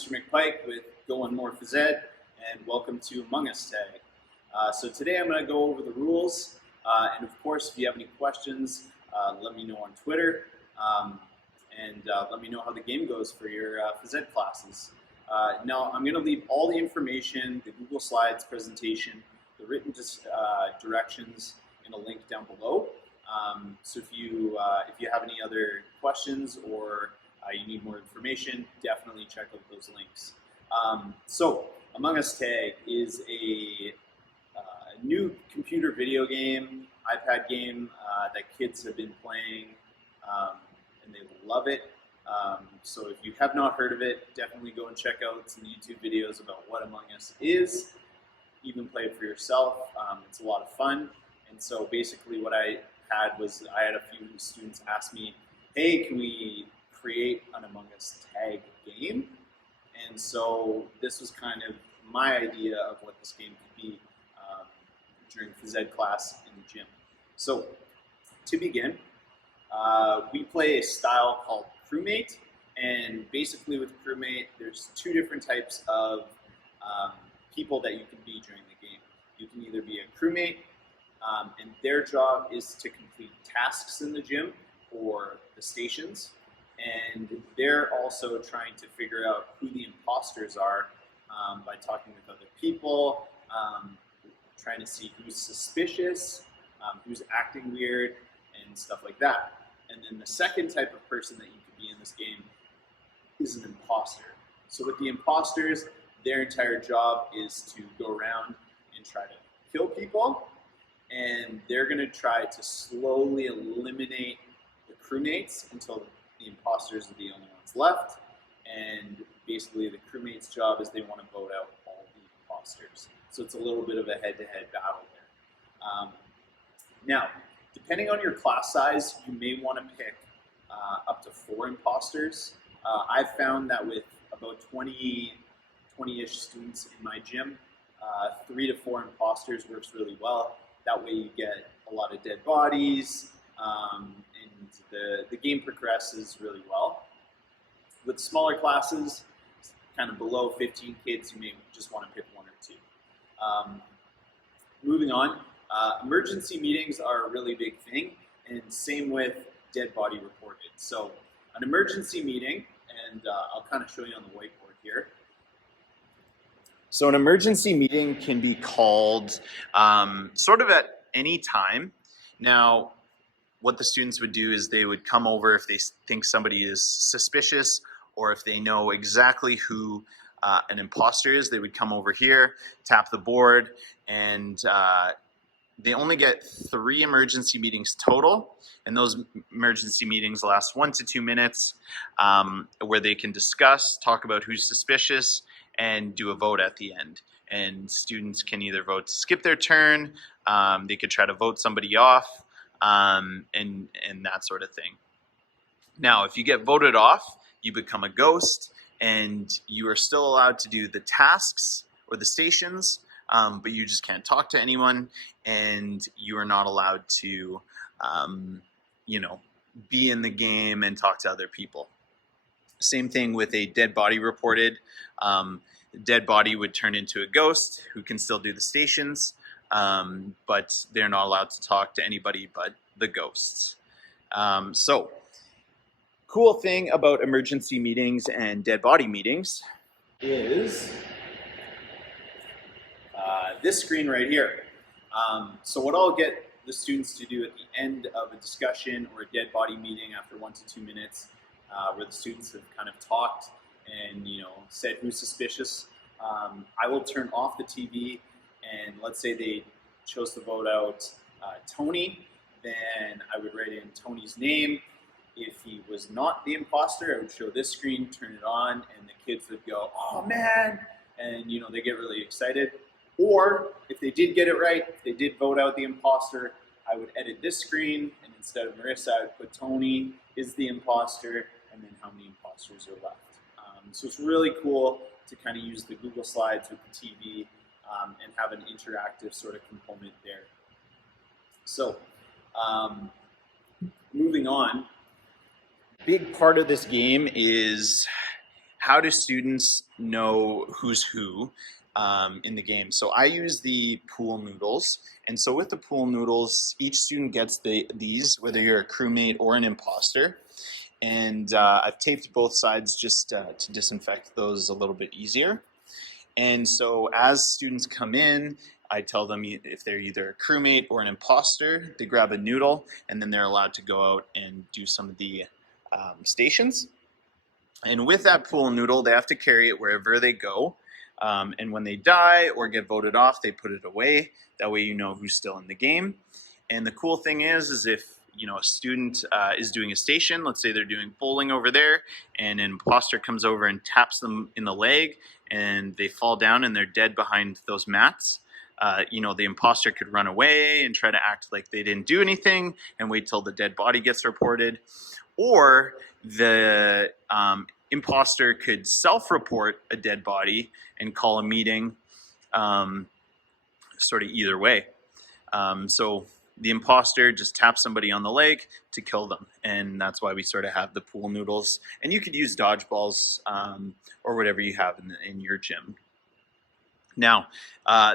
Mr. McPike with Go One More Phys Ed, and welcome to Among Us Tag. So today I'm going to go over the rules, and of course, if you have any questions, let me know on Twitter, and let me know how the game goes for your Phys Ed classes. Now, I'm going to leave all the information, the Google Slides presentation, the written directions, in a link down below. So if you have any other questions or you need more information, definitely check out those links. So Among Us Tag is a new computer video game, iPad game that kids have been playing, and they love it. So if you have not heard of it, definitely go and check out some YouTube videos about what Among Us is. Even play it for yourself. It's a lot of fun. And so basically what I had a few students ask me, hey, can we create an Among Us Tag game? And so this was kind of my idea of what this game could be during Phys Ed class in the gym. So to begin, we play a style called Crewmate, and basically with Crewmate, there's two different types of people that you can be during the game. You can either be a crewmate, and their job is to complete tasks in the gym or the stations, and they're also trying to figure out who the imposters are by talking with other people, trying to see who's suspicious, who's acting weird, and stuff like that. And then the second type of person that you can be in this game is an imposter. So with the imposters, their entire job is to go around and try to kill people, and they're going to try to slowly eliminate the crewmates until the imposters are the only ones left. And basically the crewmates' job is they want to vote out all the imposters. So it's a little bit of a head-to-head battle there. Now, depending on your class size, you may want to pick up to 4 imposters. I've found that with about 20-ish students in my gym, 3 to 4 imposters works really well. That way you get a lot of dead bodies, and the game progresses really well. With smaller classes, kind of below 15 kids, you may just want to pick 1 or 2. Moving on, emergency meetings are a really big thing, and same with dead body reported. So an emergency meeting, and I'll kind of show you on the whiteboard here. So an emergency meeting can be called sort of at any time. Now, what the students would do is they would come over if they think somebody is suspicious, or if they know exactly who an imposter is, they would come over here, tap the board, and they only get 3 emergency meetings total, and those emergency meetings last 1 to 2 minutes, where they can discuss, talk about who's suspicious, and do a vote at the end. And students can either vote to skip their turn, they could try to vote somebody off, and that sort of thing. Now, if you get voted off, you become a ghost, and you are still allowed to do the tasks or the stations, but you just can't talk to anyone, and you are not allowed to, be in the game and talk to other people. Same thing with a dead body reported. The dead body would turn into a ghost who can still do the stations, but they're not allowed to talk to anybody but the ghosts. So, cool thing about emergency meetings and dead body meetings is this screen right here. So what I'll get the students to do at the end of a discussion or a dead body meeting after 1 to 2 minutes, where the students have kind of talked and said who's suspicious, I will turn off the TV, and let's say they chose to vote out Tony, then I would write in Tony's name. If he was not the imposter, I would show this screen, turn it on, and the kids would go, oh man, and they get really excited. Or if they did get it right, if they did vote out the imposter, I would edit this screen, and instead of Marissa, I would put Tony is the imposter, and then how many imposters are left. So it's really cool to kind of use the Google Slides with the TV and have an interactive sort of component there. So moving on, big part of this game is how do students know who's who in the game? So I use the pool noodles. And so with the pool noodles, each student gets these, whether you're a crewmate or an imposter. And I've taped both sides just to disinfect those a little bit easier. And so as students come in, I tell them if they're either a crewmate or an imposter, they grab a noodle, and then they're allowed to go out and do some of the stations. And with that pool noodle, they have to carry it wherever they go. And when they die or get voted off, they put it away. That way you know who's still in the game. And the cool thing is if a student is doing a station, let's say they're doing bowling over there, and an imposter comes over and taps them in the leg, and they fall down and they're dead behind those mats. The imposter could run away and try to act like they didn't do anything and wait till the dead body gets reported. Or the imposter could self-report a dead body and call a meeting, sort of either way. So the imposter just taps somebody on the leg to kill them, and that's why we sort of have the pool noodles. And you could use dodgeballs or whatever you have in your gym. Now,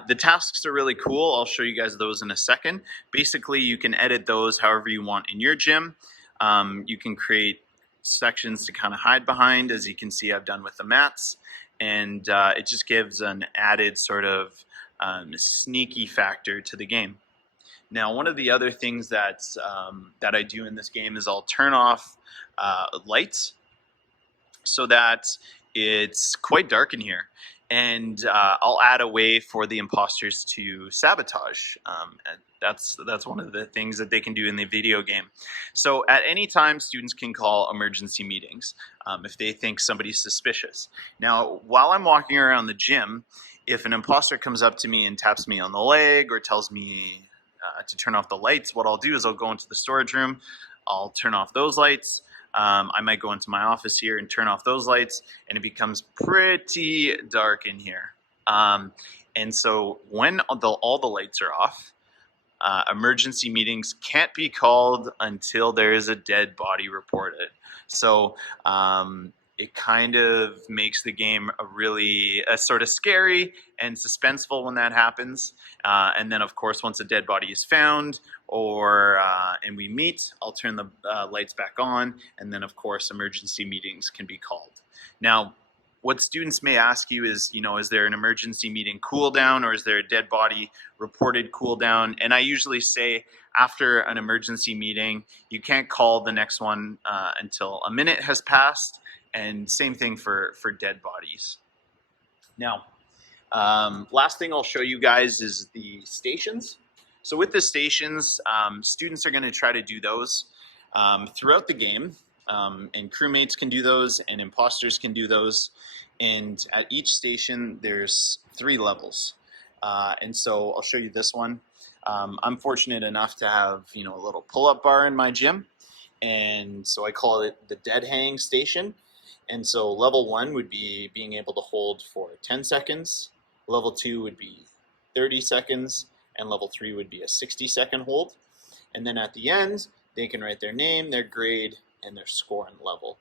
the tasks are really cool. I'll show you guys those in a second. Basically, you can edit those however you want in your gym. You can create sections to kind of hide behind, as you can see I've done with the mats, and it just gives an added sort of sneaky factor to the game. Now, one of the other things that I do in this game is I'll turn off lights so that it's quite dark in here. And I'll add a way for the imposters to sabotage. That's one of the things that they can do in the video game. So at any time, students can call emergency meetings if they think somebody's suspicious. Now, while I'm walking around the gym, if an imposter comes up to me and taps me on the leg or tells me to turn off the lights, what I'll do is I'll go into the storage room, I'll turn off those lights. I might go into my office here and turn off those lights, and it becomes pretty dark in here. And so when all the lights are off, emergency meetings can't be called until there is a dead body reported. So it kind of makes the game a sort of scary and suspenseful when that happens. And then, of course, once a dead body is found and we meet, I'll turn the lights back on, and then, of course, emergency meetings can be called. Now, what students may ask you is, is there an emergency meeting cooldown, or is there a dead body reported cooldown? And I usually say after an emergency meeting, you can't call the next one until a minute has passed, and same thing for dead bodies. Now, last thing I'll show you guys is the stations. So with the stations, students are going to try to do those throughout the game. And crewmates can do those, and imposters can do those. And at each station, there's 3 levels. And so I'll show you this one. I'm fortunate enough to have, a little pull-up bar in my gym. And so I call it the dead hang station. And so level 1 would be being able to hold for 10 seconds. Level 2 would be 30 seconds. And level 3 would be a 60-second hold. And then at the end, they can write their name, their grade, and their score and level.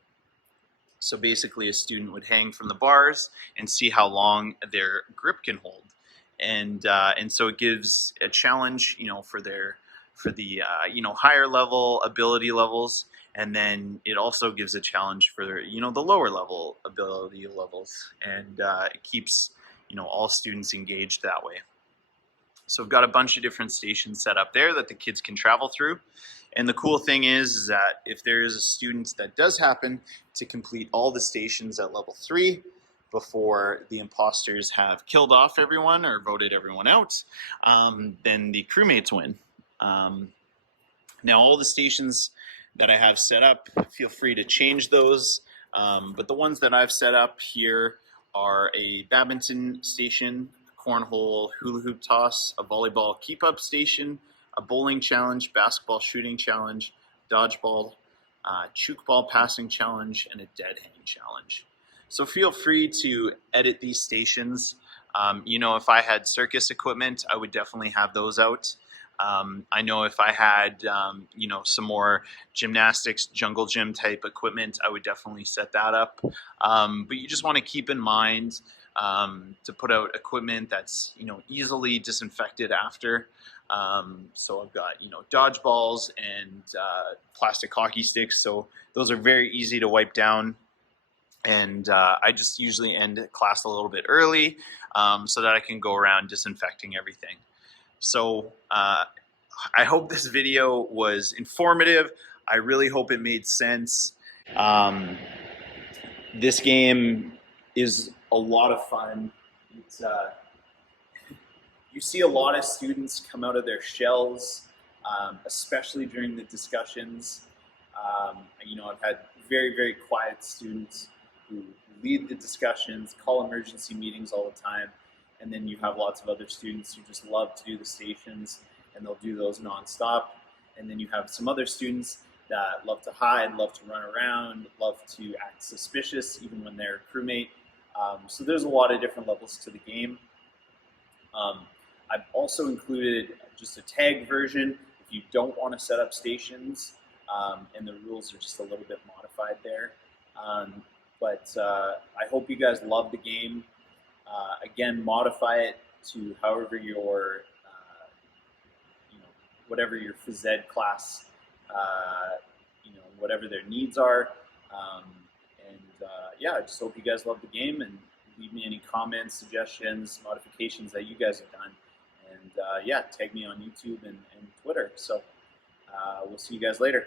So basically, a student would hang from the bars and see how long their grip can hold, and so it gives a challenge, for the higher level ability levels, and then it also gives a challenge for the lower level ability levels, and it keeps all students engaged that way. So I've got a bunch of different stations set up there that the kids can travel through. And the cool thing is that if there is a student that does happen to complete all the stations at level 3 before the imposters have killed off everyone or voted everyone out, then the crewmates win. Now, all the stations that I have set up, feel free to change those. But the ones that I've set up here are a badminton station, cornhole, hula hoop toss, a volleyball keep-up station, a bowling challenge, basketball shooting challenge, dodgeball, chook ball passing challenge, and a dead hang challenge. So feel free to edit these stations. If I had circus equipment, I would definitely have those out. I know if I had, some more gymnastics, jungle gym type equipment, I would definitely set that up. But you just want to keep in mind to put out equipment that's, easily disinfected after. So I've got, dodgeballs and plastic hockey sticks. So those are very easy to wipe down. And I just usually end class a little bit early so that I can go around disinfecting everything. So I hope this video was informative. I really hope it made sense. This game is a lot of fun. It's, you see a lot of students come out of their shells, especially during the discussions. I've had very, very quiet students who lead the discussions, call emergency meetings all the time, and then you have lots of other students who just love to do the stations, and they'll do those nonstop. And then you have some other students that love to hide, love to run around, love to act suspicious even when they're crewmate. So there's a lot of different levels to the game. I've also included just a tag version if you don't want to set up stations, and the rules are just a little bit modified there. But I hope you guys love the game. Again, modify it to however your, whatever your phys ed class, whatever their needs are. Yeah, I just hope you guys love the game, and leave me any comments, suggestions, modifications that you guys have done. And yeah, tag me on YouTube and Twitter. So we'll see you guys later.